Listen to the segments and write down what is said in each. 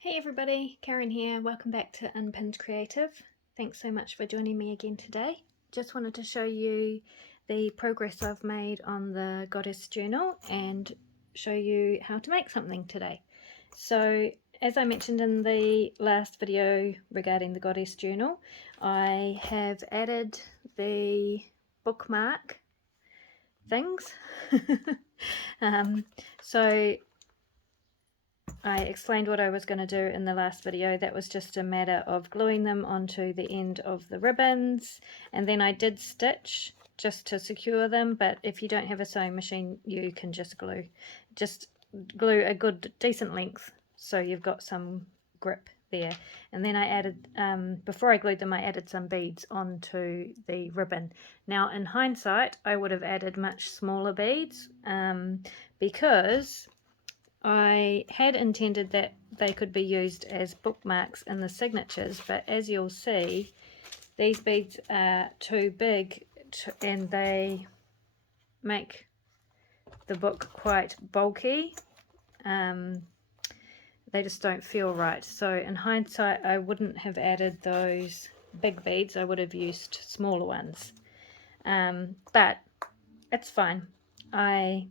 Hey everybody, Karen here. Welcome back to Unpinned Creative. Thanks so much for joining me again today. Just wanted to show you the progress I've made on the Goddess Journal and show you how to make something today. So as I mentioned in the last video regarding the Goddess Journal, I have added the bookmark things. So I explained what I was going to do in the last video. That was just a matter of gluing them onto the end of the ribbons, and then I did stitch just to secure them, but if you don't have a sewing machine you can just glue a good decent length so you've got some grip there. And then I added, before I glued them, I added some beads onto the ribbon. Now in hindsight I would have added much smaller beads because I had intended that they could be used as bookmarks in the signatures, but as you'll see, these beads are too big and they make the book quite bulky. They just don't feel right. So in hindsight, I wouldn't have added those big beads. I would have used smaller ones. But it's fine. I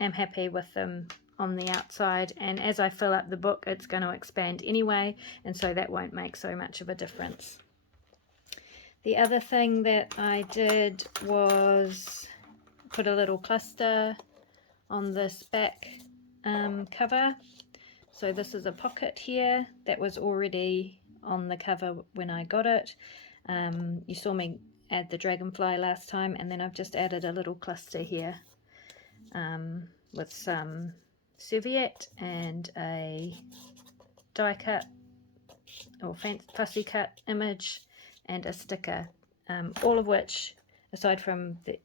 am happy with them on the outside, and as I fill up the book it's going to expand anyway, and so that won't make so much of a difference. The other thing that I did was put a little cluster on this back cover. So this is a pocket here that was already on the cover when I got it. You saw me add the dragonfly last time, and then I've just added a little cluster here with some serviette and a die cut or fussy cut image and a sticker, all of which, aside from the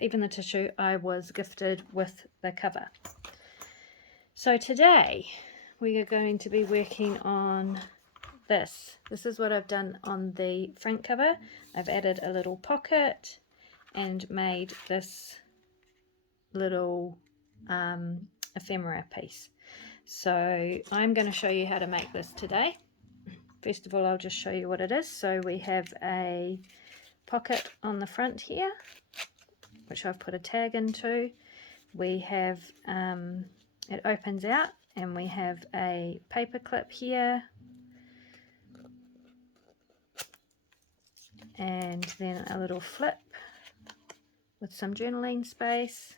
even the tissue, I was gifted with the cover. So today we are going to be working on this. This is what I've done on the front cover. I've added a little pocket and made this little ephemera piece. So I'm going to show you how to make this today. First of all, I'll just show you what it is. So we have a pocket on the front here, which I've put a tag into. We have it opens out, and we have a paper clip here, and then a little flip with some journaling space,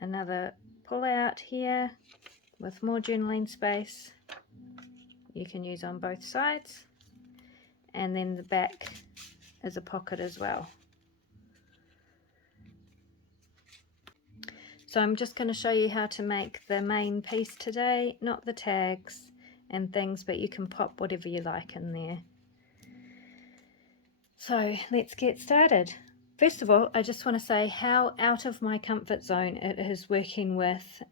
another pull out here with more journaling space you can use on both sides, and then the back is a pocket as well. So I'm just going to show you how to make the main piece today, not the tags and things, but you can pop whatever you like in there. So let's get started. First of all, I just want to say how out of my comfort zone it is working with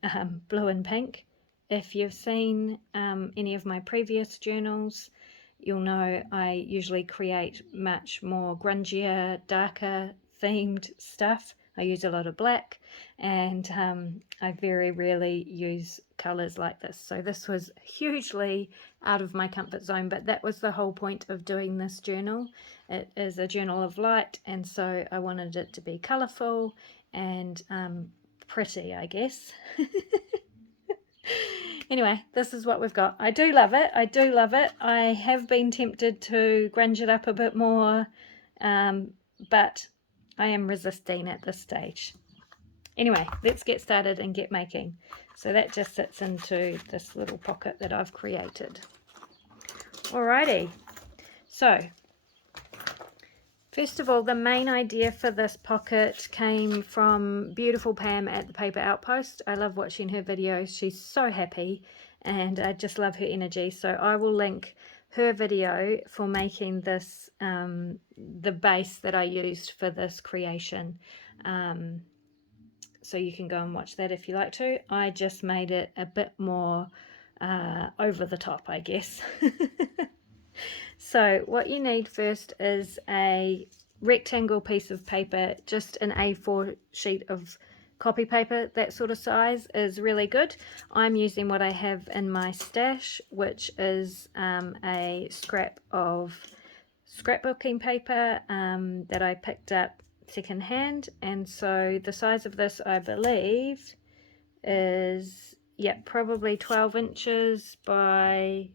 blue and pink. If you've seen any of my previous journals, you'll know I usually create much more grungier, darker themed stuff. I use a lot of black, and I very rarely use colors like this. So this was hugely out of my comfort zone, but that was the whole point of doing this journal. It is a journal of light, and so I wanted it to be colorful and pretty, I guess. Anyway, this is what we've got. I do love it. I do love it. I have been tempted to grunge it up a bit more, but I am resisting at this stage. Anyway, let's get started and get making. So that just sits into this little pocket that I've created. Alrighty. So first of all, the main idea for this pocket came from beautiful Pam at the Paper Outpost. I love watching her videos. She's so happy, and I just love her energy. So I will link her video for making this, the base that I used for this creation. So you can go and watch that if you like to. I just made it a bit more over the top, I guess. So what you need first is a rectangle piece of paper, just an A4 sheet of copy paper, that sort of size, is really good. I'm using what I have in my stash, which is a scrap of scrapbooking paper that I picked up second hand, and so the size of this, I believe, is, yeah, probably 12 inches by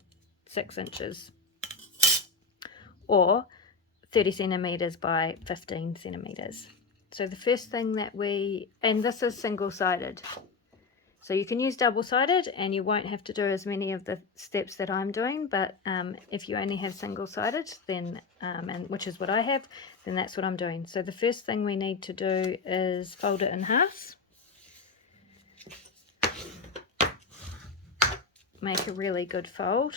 6 inches, or 30 centimeters by 15 centimeters. So the first thing that and this is single-sided, so you can use double-sided and you won't have to do as many of the steps that I'm doing, but if you only have single-sided, then and which is what I have, then that's what I'm doing. So the first thing we need to do is fold it in half. Make a really good fold.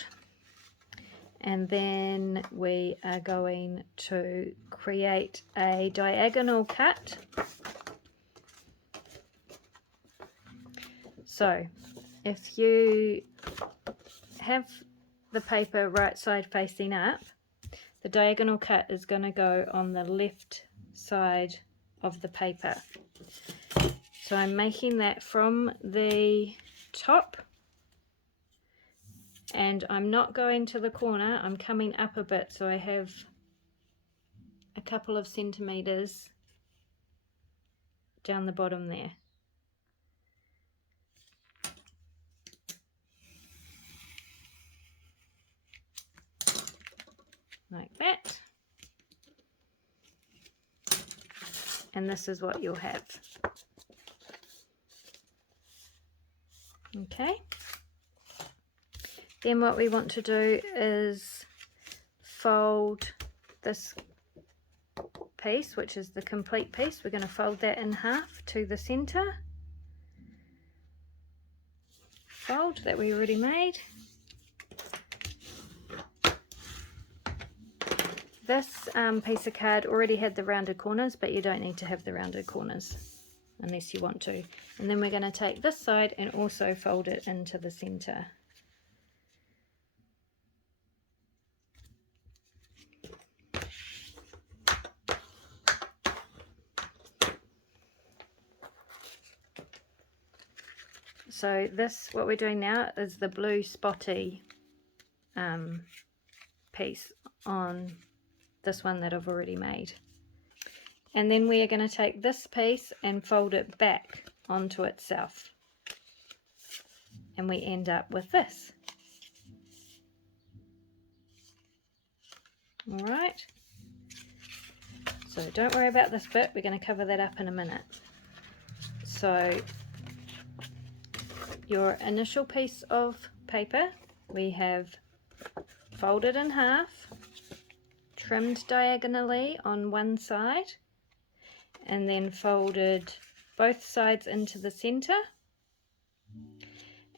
And then we are going to create a diagonal cut. So if you have the paper right side facing up, the diagonal cut is going to go on the left side of the paper. So I'm making that from the top, and I'm not going to the corner, I'm coming up a bit, so I have a couple of centimeters down the bottom there. Like that. And this is what you'll have. Okay. Then what we want to do is fold this piece, which is the complete piece. We're going to fold that in half to the center. Fold that we already made. This piece of card already had the rounded corners, but you don't need to have the rounded corners unless you want to. And then we're going to take this side and also fold it into the center. So this, what we're doing now, is the blue spotty piece on this one that I've already made. And then we are going to take this piece and fold it back onto itself. And we end up with this. Alright. So don't worry about this bit, we're going to cover that up in a minute. So your initial piece of paper, we have folded in half, trimmed diagonally on one side, and then folded both sides into the center.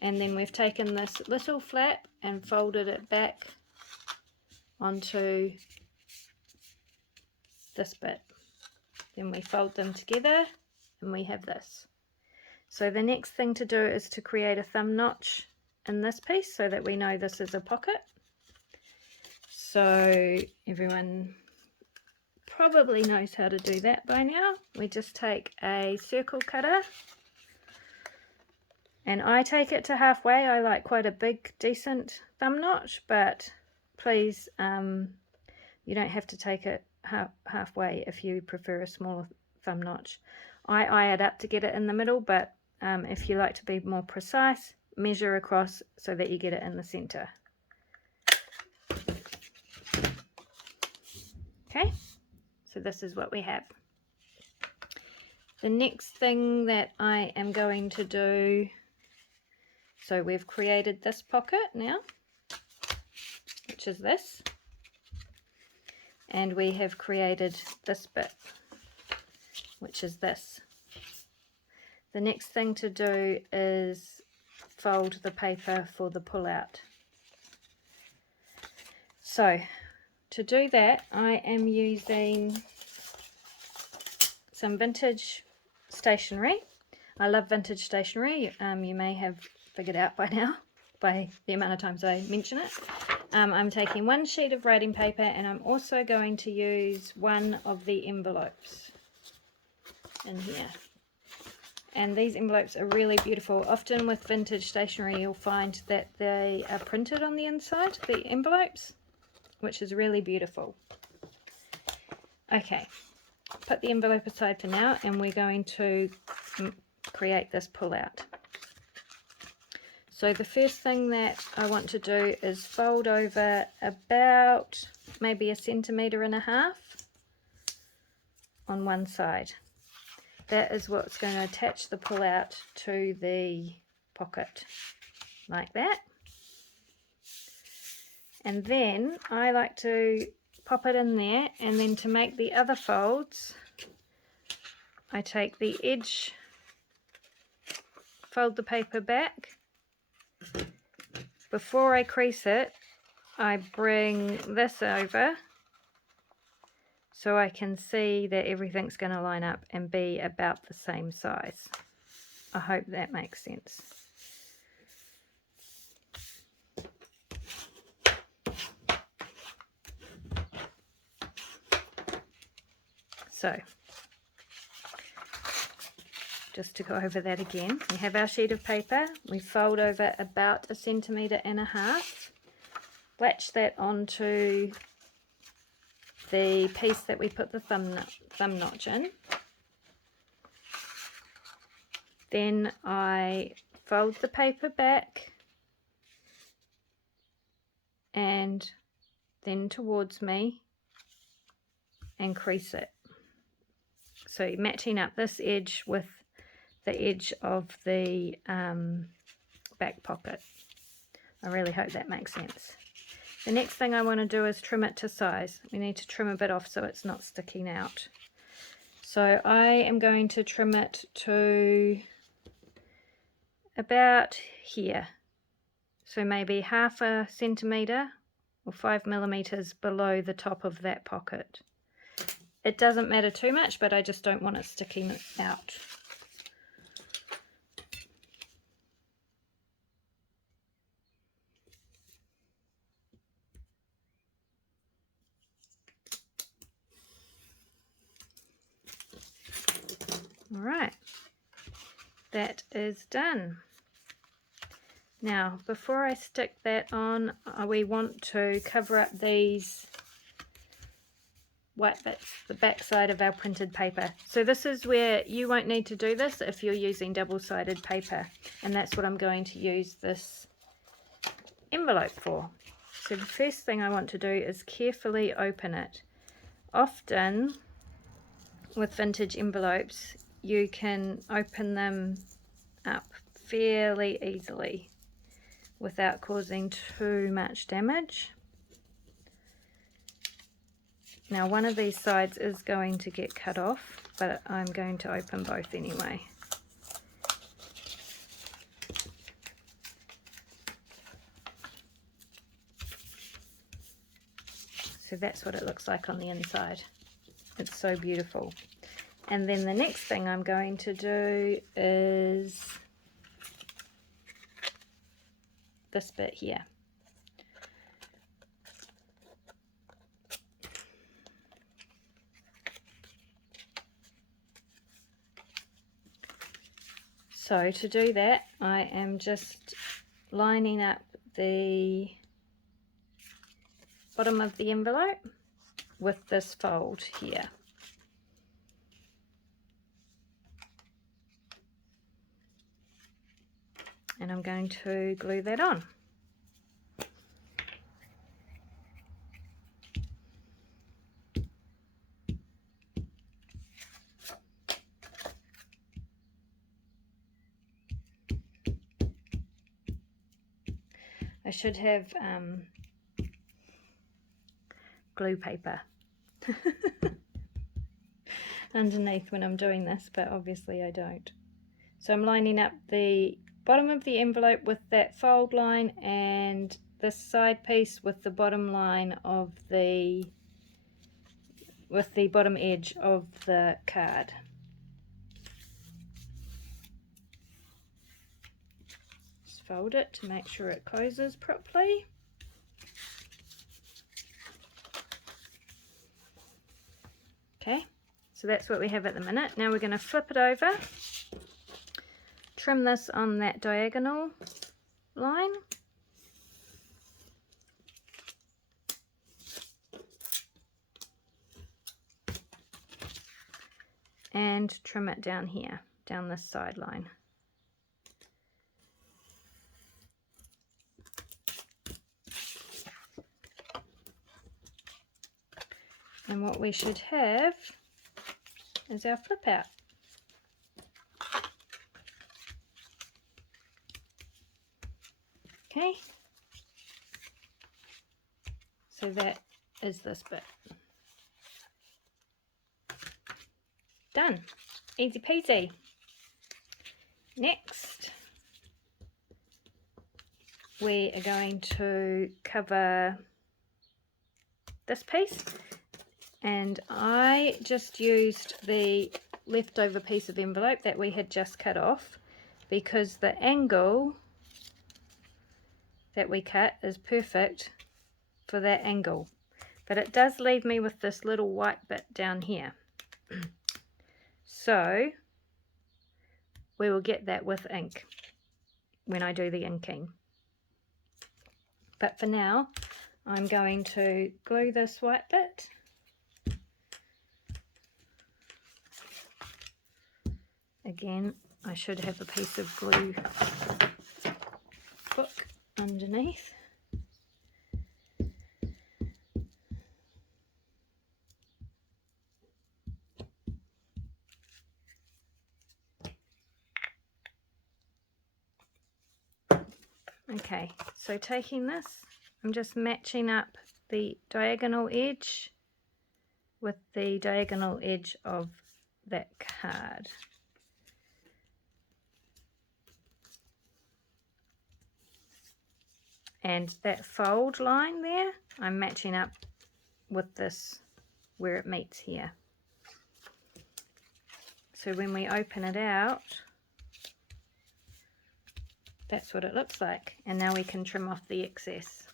And then we've taken this little flap and folded it back onto this bit. Then we fold them together and we have this. So the next thing to do is to create a thumb notch in this piece so that we know this is a pocket. So everyone probably knows how to do that by now. We just take a circle cutter, and I take it to halfway. I like quite a big decent thumb notch, but please you don't have to take it halfway if you prefer a smaller thumb notch. I eye it up to get it in the middle, but if you like to be more precise, measure across so that you get it in the center. Okay, so this is what we have. The next thing that I am going to do, so we've created this pocket now, which is this, and we have created this bit, which is this. The next thing to do is fold the paper for the pull out. So to do that, I am using some vintage stationery. I love vintage stationery. You may have figured out by now by the amount of times I mention it. I'm taking one sheet of writing paper, and I'm also going to use one of the envelopes in here. and these envelopes are really beautiful. Often with vintage stationery you'll find that they are printed on the inside, the envelopes, which is really beautiful. Okay, put the envelope aside for now, and we're going to create this pull-out. So the first thing that I want to do is fold over about maybe 1.5 centimeters on one side. That is what's going to attach the pull-out to the pocket, like that. And then I like to pop it in there, and then to make the other folds, I take the edge, fold the paper back. Before I crease it, I bring this over so I can see that everything's going to line up and be about the same size. I hope that makes sense. So, just to go over that again, we have our sheet of paper, we fold over about 1.5 centimeters, latch that onto the piece that we put the thumb notch in. Then I fold the paper back and then towards me and crease it. So matching up this edge with the edge of the back pocket. I really hope that makes sense. The next thing I want to do is trim it to size. We need to trim a bit off so it's not sticking out. So I am going to trim it to about here. So maybe 0.5 centimeter or 5 millimeters below the top of that pocket. It doesn't matter too much, but I just don't want it sticking out. Alright, that is done. Now, before I stick that on, we want to cover up these white bits, the back side of our printed paper. So this is where you won't need to do this if you're using double-sided paper, and that's what I'm going to use this envelope for. So the first thing I want to do is carefully open it. Often with vintage envelopes you can open them up fairly easily without causing too much damage. Now one of these sides is going to get cut off, but I'm going to open both anyway. So that's what it looks like on the inside. It's so beautiful. And then the next thing I'm going to do is this bit here. So to do that, I am just lining up the bottom of the envelope with this fold here. And I'm going to glue that on. I should have glue paper underneath when I'm doing this, but obviously I don't. So I'm lining up the bottom of the envelope with that fold line and this side piece with the bottom line of the bottom edge of the card. Just fold it to make sure it closes properly. Okay, so that's what we have at the minute. Now we're going to flip it over trim this on that diagonal line. And trim it down here, down this side line. And what we should have is our flip out. Okay, so that is this bit. Done. Easy peasy. Next, we are going to cover this piece, and I just used the leftover piece of envelope that we had just cut off, because the angle that we cut is perfect for that angle, but it does leave me with this little white bit down here. So we will get that with ink when I do the inking. But for now, I'm going to glue this white bit. Again, I should have a piece of glue book underneath. Okay, so taking this, I'm just matching up the diagonal edge with the diagonal edge of that card. And that fold line there, I'm matching up with this where it meets here. So when we open it out, that's what it looks like. And now we can trim off the excess.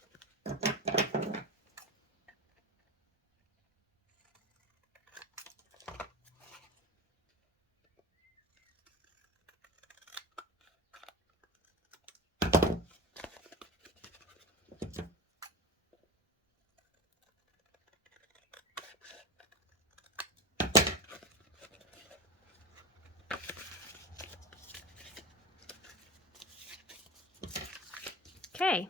Okay,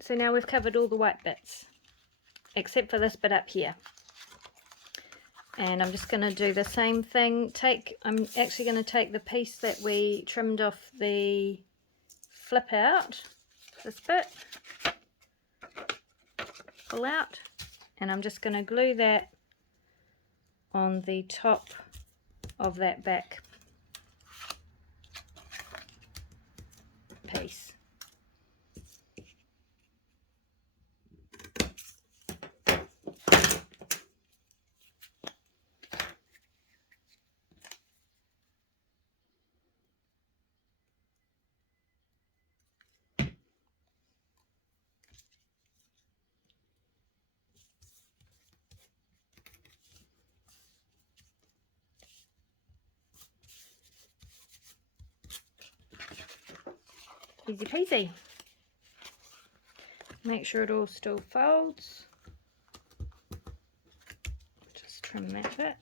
so now we've covered all the white bits, except for this bit up here. And I'm just going to do the same thing. I'm actually going to take the piece that we trimmed off the flip out, this bit, pull out, and I'm just going to glue that on the top of that back piece. Easy peasy. Make sure it all still folds. Just trim that bit.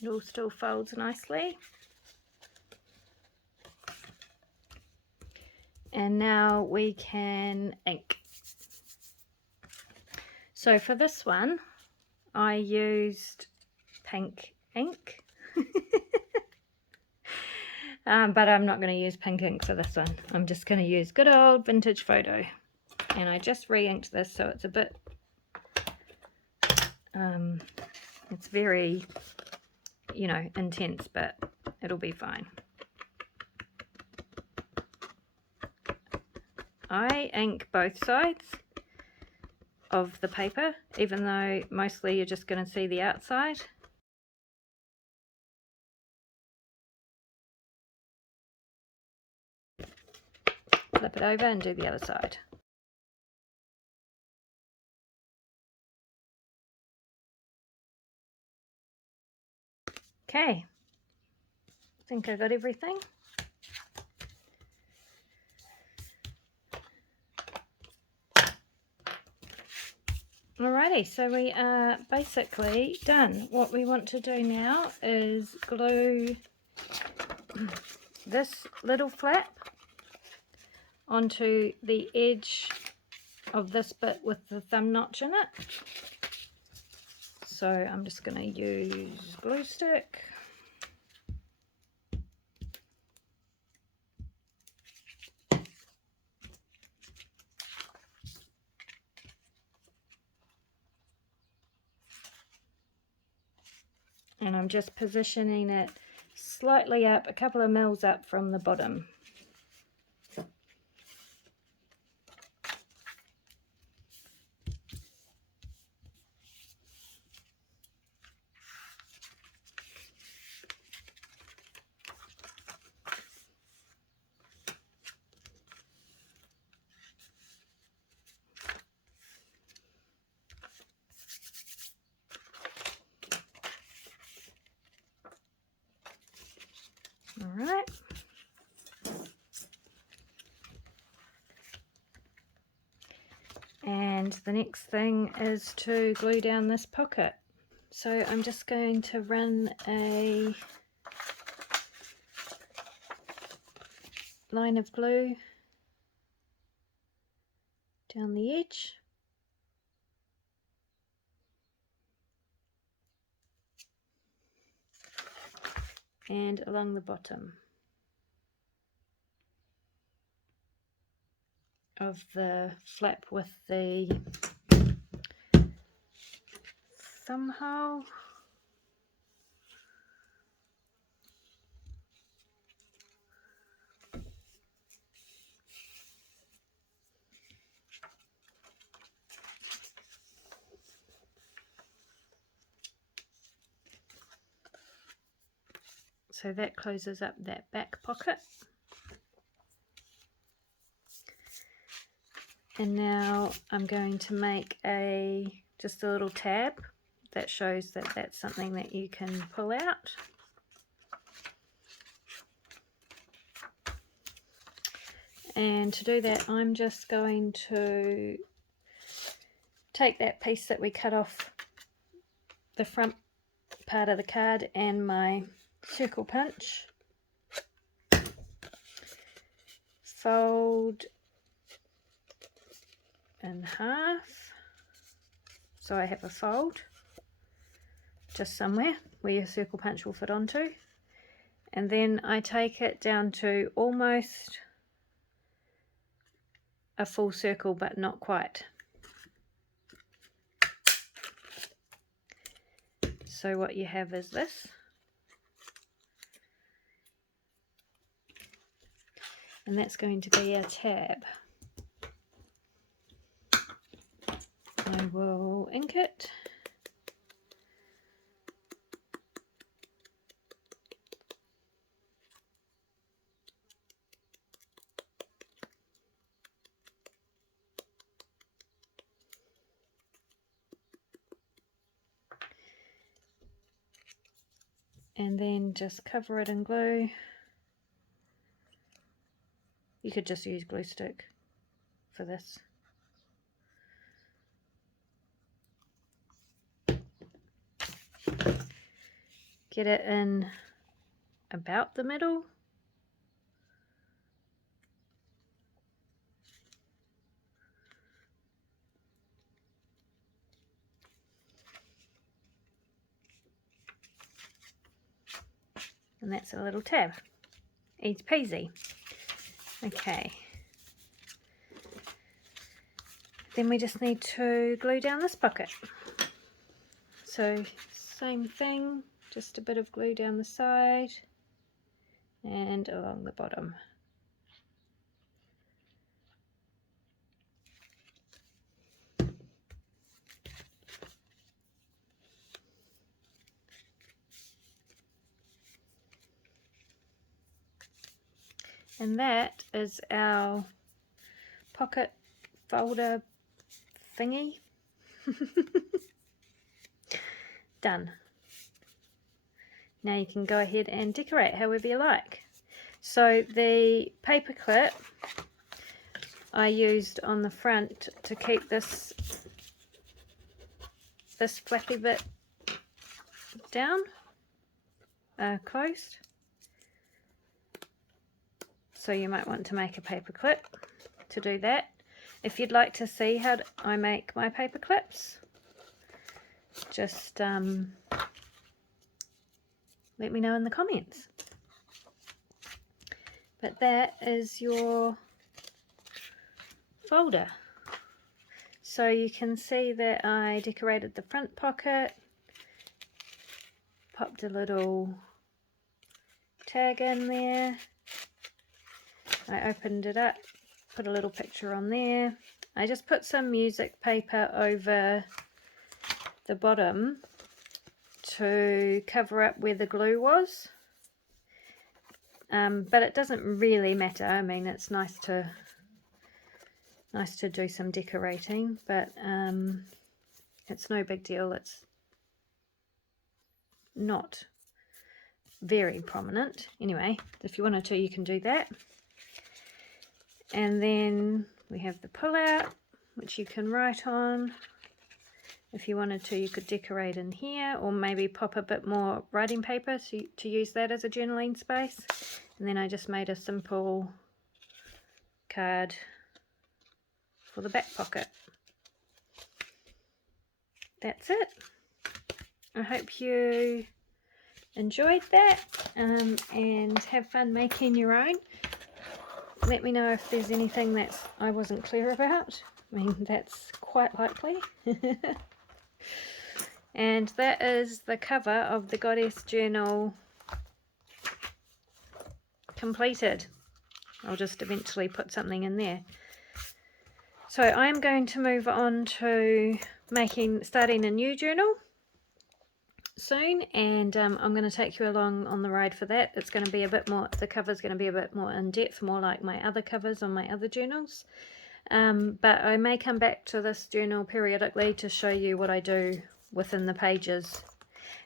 It all still folds nicely. And now we can ink. So for this one, I used pink ink. But I'm not going to use pink ink for this one. I'm just going to use good old vintage photo. And I just re-inked this, so it's a bit, it's very, you know, intense, but it'll be fine. I ink both sides of the paper, even though mostly you're just going to see the outside. flip it over and do the other side. Okay, I think I got everything. Alrighty, so we are basically done. What we want to do now is glue this little flap onto the edge of this bit with the thumb notch in it. So I'm just going to use glue stick. And I'm just positioning it slightly up, a couple of mils up from the bottom. Alright. And the next thing is to glue down this pocket. So I'm just going to run a line of glue down the edge. And along the bottom of the flap with the thumb hole. So that closes up that back pocket. And now I'm going to make just a little tab that shows that that's something that you can pull out. And to do that, I'm just going to take that piece that we cut off the front part of the card and my circle punch, fold in half, so I have a fold just somewhere where your circle punch will fit onto, and then I take it down to almost a full circle but not quite. So what you have is this, and that's going to be a tab. I will ink it. And then just cover it in glue. You could just use glue stick for this. Get it in about the middle. And that's a little tab. Easy peasy. Okay. Then we just need to glue down this pocket. So same thing, just a bit of glue down the side and along the bottom. And that is our pocket folder thingy. Done. Now you can go ahead and decorate however you like. So the paper clip I used on the front to keep this flappy bit down, closed. So you might want to make a paper clip to do that. If you'd like to see how I make my paper clips, just let me know in the comments. But that is your folder. So you can see that I decorated the front pocket, popped a little tag in there, I opened it up, put a little picture on there. I just put some music paper over the bottom to cover up where the glue was, but it doesn't really matter. I mean, it's nice to do some decorating, but it's no big deal. It's not very prominent. Anyway, if you wanted to, you can do that. And then we have the pull out, which you can write on. If you wanted to, you could decorate in here, or maybe pop a bit more writing paper to use that as a journaling space. And then I just made a simple card for the back pocket. That's it. I hope you enjoyed that and have fun making your own. Let me know if there's anything that I wasn't clear about. I mean, that's quite likely. And that is the cover of the Goddess Journal completed. I'll just eventually put something in there. So I'm going to move on to starting a new journal soon, and I'm going to take you along on the ride for that. It's going to be a bit more, the cover's going to be a bit more in depth, more like my other covers on my other journals. But I may come back to this journal periodically to show you what I do within the pages,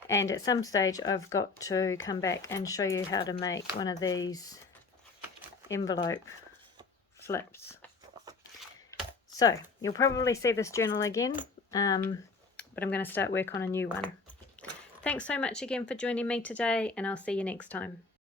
and at some stage I've got to come back and show you how to make one of these envelope flips. So you'll probably see this journal again, but I'm going to start work on a new one. Thanks so much again for joining me today, and I'll see you next time.